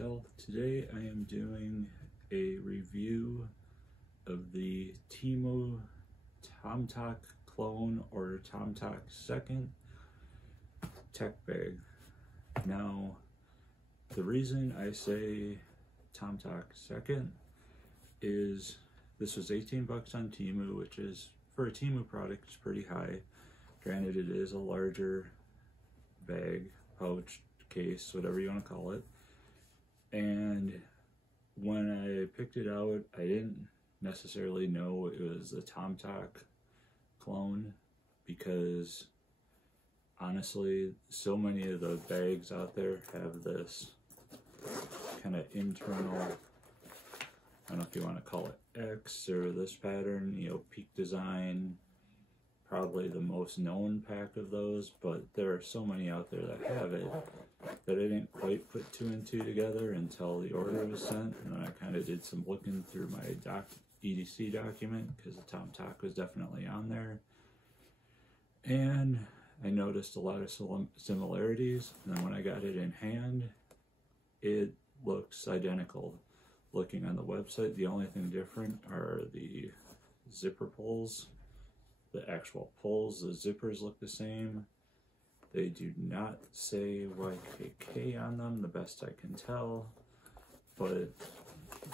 y'all, today I am doing a review of the Temu Tomtoc clone or Tomtoc second tech bag. Now, the reason I say Tomtoc second is this was 18 bucks on Temu, which is, for a Temu product, it's pretty high. Granted, it is a larger bag, pouch, case, whatever you want to call it. And when I picked it out, I didn't necessarily know it was the Tomtoc clone, because honestly, so many of the bags out there have this kind of internal, I don't know if you want to call it X or this pattern, you know, peak design, probably the most known pack of those, but there are so many out there that have it that I didn't quite put two and two together until the order was sent. And then I kind of did some looking through my EDC document, because the Tomtoc was definitely on there. And I noticed a lot of similarities. And then when I got it in hand, it looks identical. Looking on the website, the only thing different are the zipper pulls. The actual pulls, the zippers look the same. They do not say YKK on them, the best I can tell. But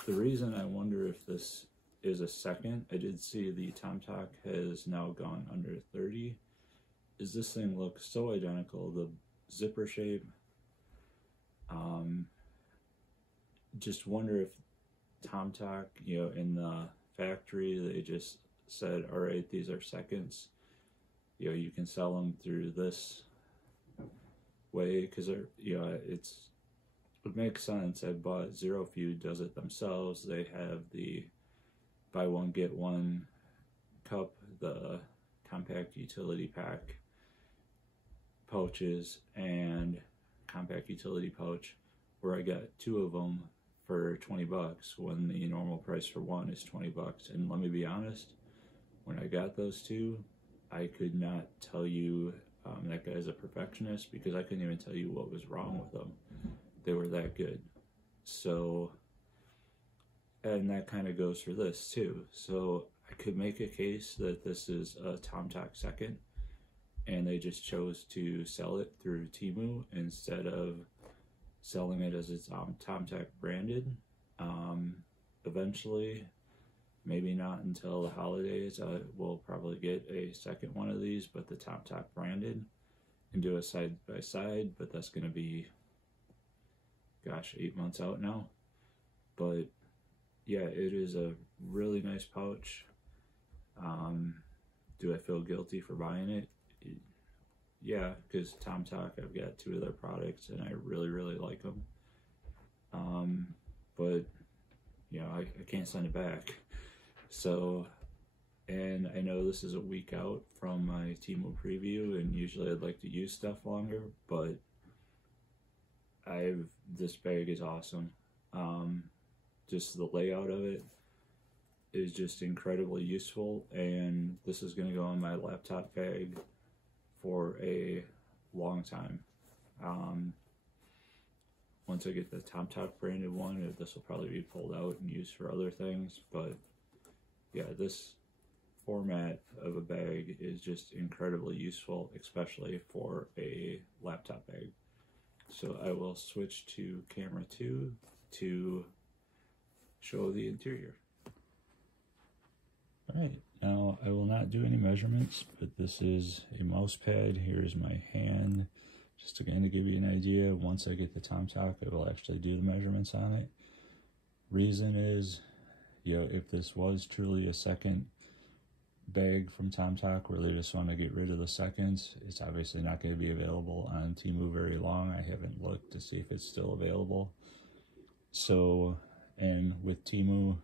the reason I wonder if this is a second, I did see the Tomtoc has now gone under 30, is this thing looks so identical. The zipper shape, just wonder if Tomtoc, you know, in the factory, they just said, all right, these are seconds, you know, you can sell them through this way, because they're, you know, it makes sense. I bought Zero Feud does it themselves. They have the buy one get one cup, the compact utility pack pouches and compact utility pouch, where I got two of them for 20 bucks when the normal price for one is 20 bucks. And let me be honest, when I got those two, I could not tell you that guy's a perfectionist, because I couldn't even tell you what was wrong with them. They were that good. So, and that kind of goes for this too. So I could make a case that this is a Tomtoc second, and they just chose to sell it through Temu instead of selling it as its Tomtoc branded. Eventually, maybe not until the holidays, we'll probably get a second one of these, but the Tomtoc branded, and do a side by side, but that's going to be, gosh, 8 months out now. But yeah, it is a really nice pouch. Do I feel guilty for buying it? Yeah, because Tomtoc, I've got two of their products and I really, really like them. But you know, I can't send it back. So, and I know this is a week out from my Temu preview, and usually I'd like to use stuff longer, but this bag is awesome. Just the layout of it is just incredibly useful, and this is going to go in my laptop bag for a long time. Once I get the Tomtoc branded one, this will probably be pulled out and used for other things, but yeah, this format of a bag is just incredibly useful, especially for a laptop bag. So I will switch to camera 2 to show the interior. Alright, now I will not do any measurements, but this is a mouse pad. Here's my hand, just again to give you an idea. Once I get the Tomtoc, I will actually do the measurements on it. Reason is, you know, if this was truly a second bag from Tomtoc where they just want to get rid of the seconds, it's obviously not going to be available on Temu very long. I haven't looked to see if it's still available. So, and with Temu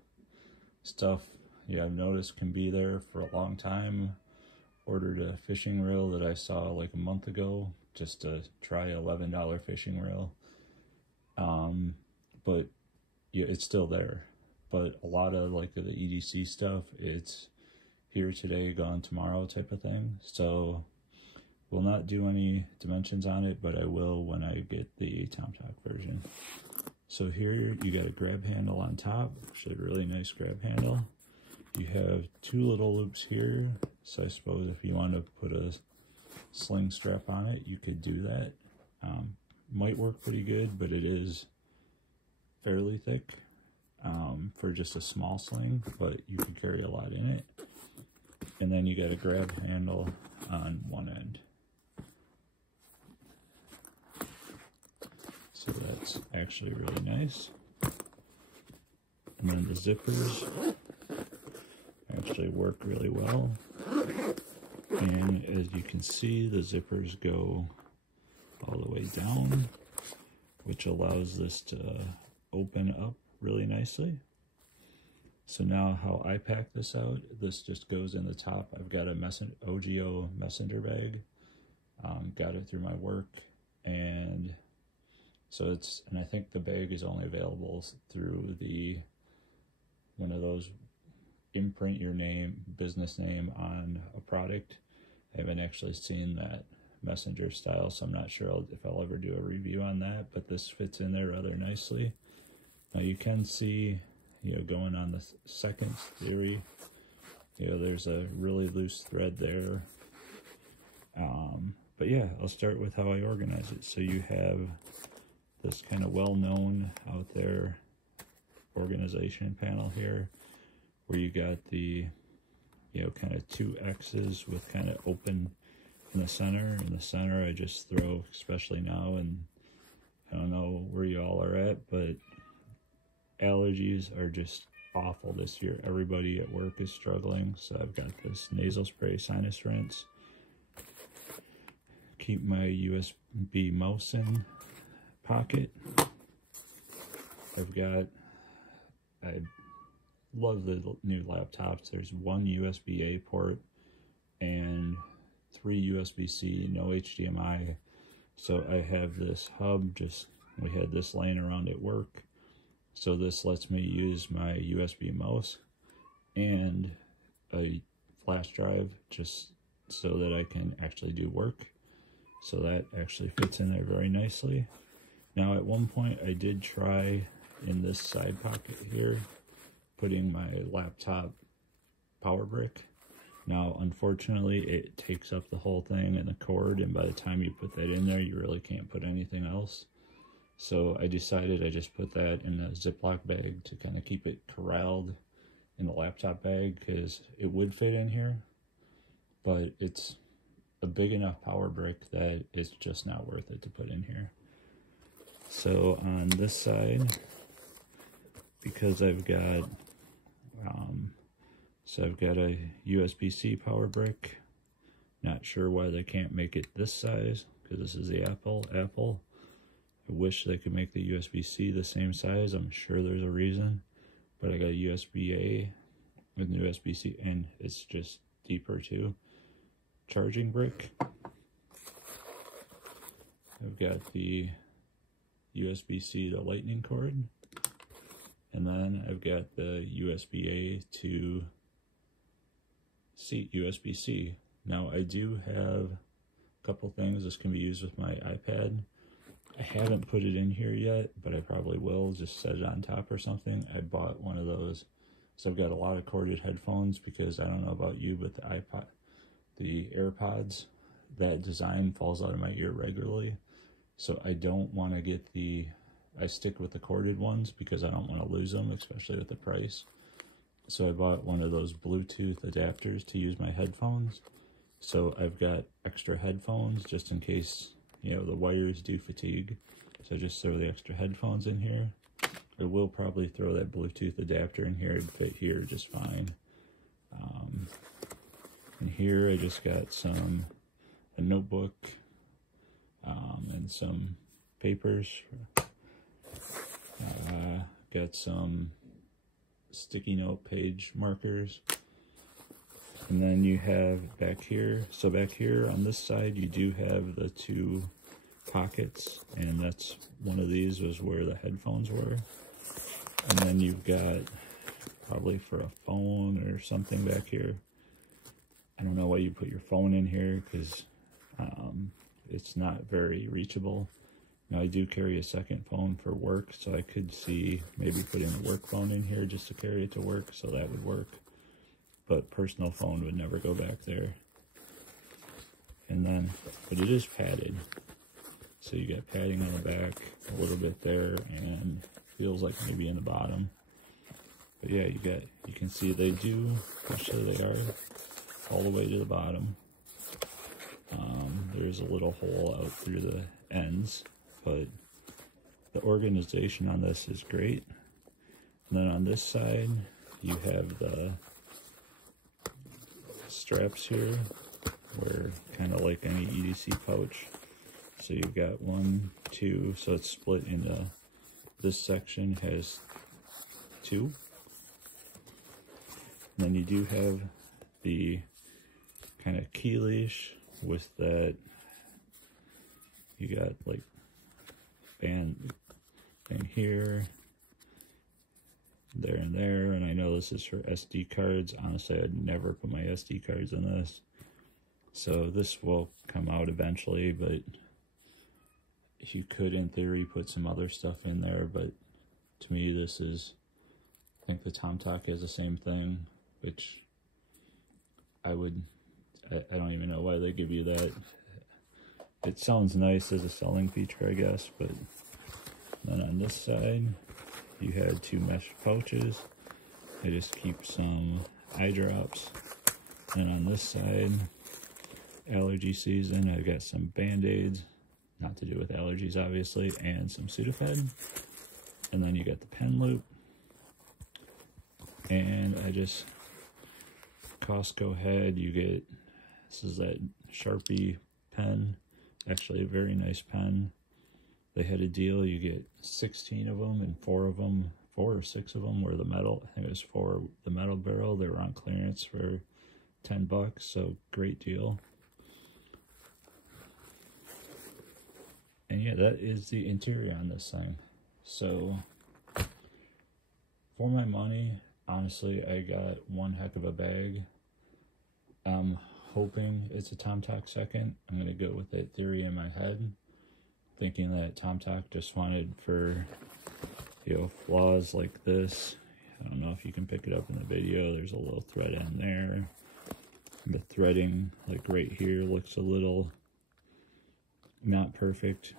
stuff, yeah, I've noticed can be there for a long time. Ordered a fishing reel that I saw like a month ago, just to try $11 fishing reel. But yeah, it's still there. But a lot of like the EDC stuff, it's here today, gone tomorrow type of thing. So will not do any dimensions on it, but I will when I get the Tomtoc version. So here you got a grab handle on top, actually a really nice grab handle. You have two little loops here, so I suppose if you want to put a sling strap on it, you could do that. Might work pretty good, but it is fairly thick for just a small sling, but you can carry a lot in it. And then you got a grab handle on one end. So that's actually really nice. And then the zippers actually work really well. And as you can see, the zippers go all the way down, which allows this to open up really nicely. So now how I pack this out, this just goes in the top. I've got a OGO messenger bag, got it through my work, and so and I think the bag is only available through one of those imprint your name, business name on a product. I haven't actually seen that messenger style, so I'm not sure if I'll ever do a review on that, but this fits in there rather nicely. Now you can see, going on the second theory, there's a really loose thread there. But yeah, I'll start with how I organize it. So you have this kind of well-known out there organization panel here, where you got the, kind of two X's with kind of open in the center. In the center, I just throw, especially now, and I don't know where you all are at, but allergies are just awful this year. Everybody at work is struggling, so I've got this nasal spray sinus rinse. Keep my USB mouse in pocket. I love the new laptops. There's one USB-A port and 3 USB-C, no HDMI. So I have this hub, we had this laying around at work. So this lets me use my USB mouse and a flash drive just so that I can actually do work. So that actually fits in there very nicely. Now at one point I did try in this side pocket here, putting my laptop power brick. Now, unfortunately, it takes up the whole thing and the cord, and by the time you put that in there, you really can't put anything else. So I decided I just put that in a Ziploc bag to kind of keep it corralled in the laptop bag, because it would fit in here, but it's a big enough power brick that it's just not worth it to put in here. So on this side, because I've got a USB-C power brick. Not sure why they can't make it this size, because this is the Apple. I wish they could make the USB-C the same size. I'm sure there's a reason, but I got a USB-A with an USB-C, and it's just deeper too. Charging brick. I've got the USB-C to lightning cord. And then I've got the USB-A to USB-C. Now I do have a couple things. This can be used with my iPad. I haven't put it in here yet, but I probably will. Just set it on top or something. I bought one of those. So I've got a lot of corded headphones, because I don't know about you, but the AirPods, that design falls out of my ear regularly. So I don't want to get I stick with the corded ones because I don't want to lose them, especially with the price. So I bought one of those Bluetooth adapters to use my headphones. So I've got extra headphones just in case, the wires do fatigue. So I just throw the extra headphones in here. I will probably throw that Bluetooth adapter in here. It'd fit here just fine. And here I just got a notebook and some papers. Got some sticky note page markers. And then you have back here, so back here on this side you do have the two pockets, and that's one of these was where the headphones were. And then you've got probably for a phone or something back here. I don't know why you put your phone in here, because it's not very reachable. Now I do carry a second phone for work, so I could see maybe putting a work phone in here just to carry it to work, so that would work. But personal phone would never go back there. And then, but it is padded. So you got padding on the back, a little bit there, and feels like maybe in the bottom. But yeah, you can see they do, actually they are all the way to the bottom. There's a little hole out through the ends, but the organization on this is great. And then on this side, you have the straps here, where kind of like any EDC pouch. So you've got 1, 2, so it's split into, this section has 2. And then you do have the kind of key leash with that, you got like band thing here, there and there, and I know this is for SD cards. Honestly, I'd never put my SD cards in this. So this will come out eventually, but you could, in theory, put some other stuff in there, but to me, this is, I think the Tomtoc has the same thing, which I don't even know why they give you that. It sounds nice as a selling feature, I guess, but then on this side, you had 2 mesh pouches. I just keep some eye drops. And on this side, allergy season, I've got some Band-Aids, not to do with allergies, obviously, and some Sudafed. And then you got the pen loop. And I just, Costco head, you get, this is that Sharpie pen, actually a very nice pen. They had a deal, you get 16 of them, and 4 or 6 of them were the metal. I think it was 4 the metal barrel. They were on clearance for $10, so great deal. And yeah, that is the interior on this thing. So for my money, honestly, I got one heck of a bag. I'm hoping it's a Tomtoc second. I'm going to go with that theory in my head, thinking that Tomtoc just wanted for, you know, flaws like this. I don't know if you can pick it up in the video. There's a little thread in there. The threading, like right here, looks a little not perfect.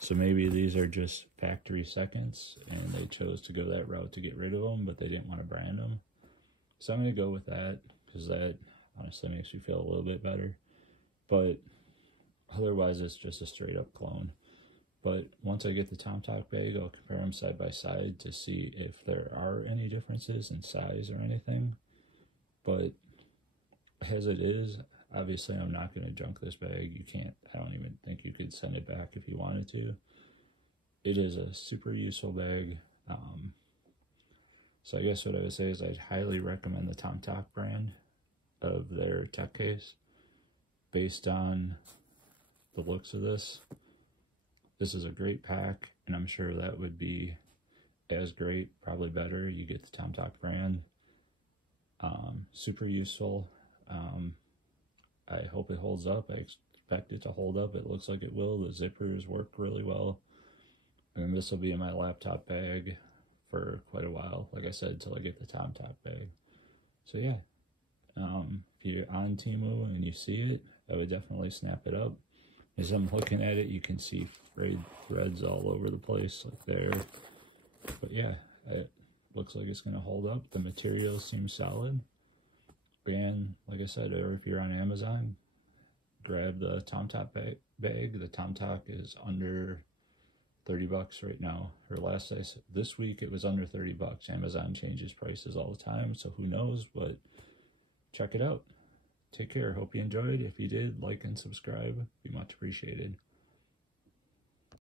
So maybe these are just factory seconds and they chose to go that route to get rid of them, but they didn't want to brand them. So I'm going to go with that, because that honestly makes me feel a little bit better. But otherwise, it's just a straight up clone. But once I get the Tomtoc bag, I'll compare them side by side to see if there are any differences in size or anything. But as it is, obviously I'm not going to junk this bag. You can't, I don't even think you could send it back if you wanted to. It is a super useful bag. So I guess what I would say is I'd highly recommend the Tomtoc brand of their tech case. Based on the looks of this, this is a great pack, and I'm sure that would be as great, probably better. You get the Tomtoc brand. Super useful. I hope it holds up. I expect it to hold up. It looks like it will. The zippers work really well. And this will be in my laptop bag for quite a while, like I said, until I get the Tomtoc bag. So yeah, if you're on Temu and you see it, I would definitely snap it up. As I'm looking at it, you can see frayed threads all over the place, like there. But yeah, it looks like it's going to hold up. The material seems solid. And like I said, or if you're on Amazon, grab the Tomtoc bag. The Tomtoc is under $30 right now. Or this week it was under $30. Amazon changes prices all the time, so who knows, but check it out. Take care. Hope you enjoyed. If you did, like and subscribe. Be much appreciated.